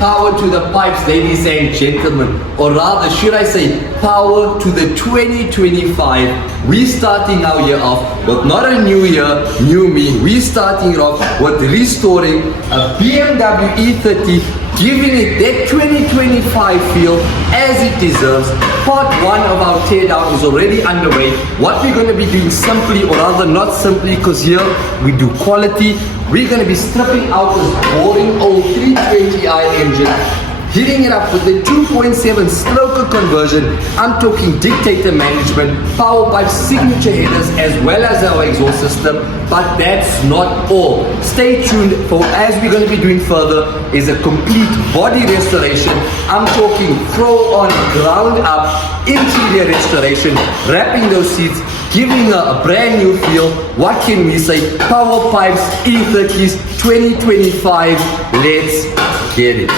Power to the pipes, ladies and gentlemen, or rather should I say power to the 2025. We're starting our year off with not a new year, new me. We're starting it off with restoring a BMW E30, giving it that 2025 feel as it deserves. Part 1 of our teardown is already underway. What we're going to be doing simply, or rather not simply, because here we do quality, we're going to be stripping out this boring old 320i engine, hitting it up with the 2.7 stroker conversion. I'm talking dictator management, power pipe signature headers, as well as our exhaust system. But that's not all. Stay tuned for, as we're going to be doing further, is a complete body restoration. I'm talking throw on, ground up, interior restoration, wrapping those seats, giving her a brand new feel. What can we say? Power Pipes E30s 2025. Let's get it.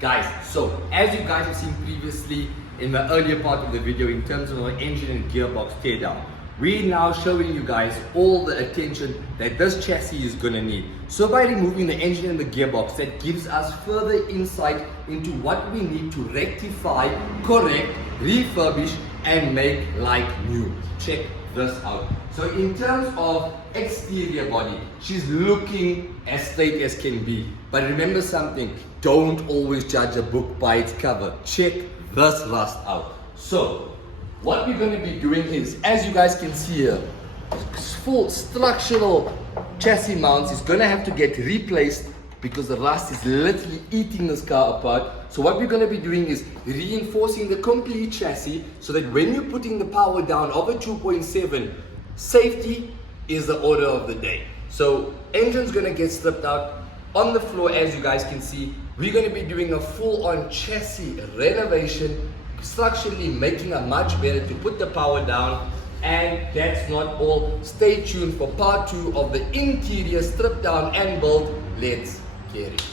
Guys, so as you guys have seen previously in the earlier part of the video in terms of our engine and gearbox teardown, we're now showing you guys all the attention that this chassis is going to need. So by removing the engine and the gearbox, that gives us further insight into what we need to rectify, correct, refurbish and make like new. Check this out. So in terms of exterior body, she's looking as straight as can be. But remember something, don't always judge a book by its cover. Check this rust out. So what we're going to be doing is, as you guys can see here, full structural chassis mounts is going to have to get replaced because the rust is literally eating this car apart. So what we're going to be doing is reinforcing the complete chassis so that when you're putting the power down of a 2.7, safety is the order of the day. So engine's going to get stripped out on the floor. As you guys can see, we're going to be doing a full-on chassis renovation, structurally making it much better to put the power down. And that's not all. Stay tuned for part 2 of the interior strip down and build. Let's get it.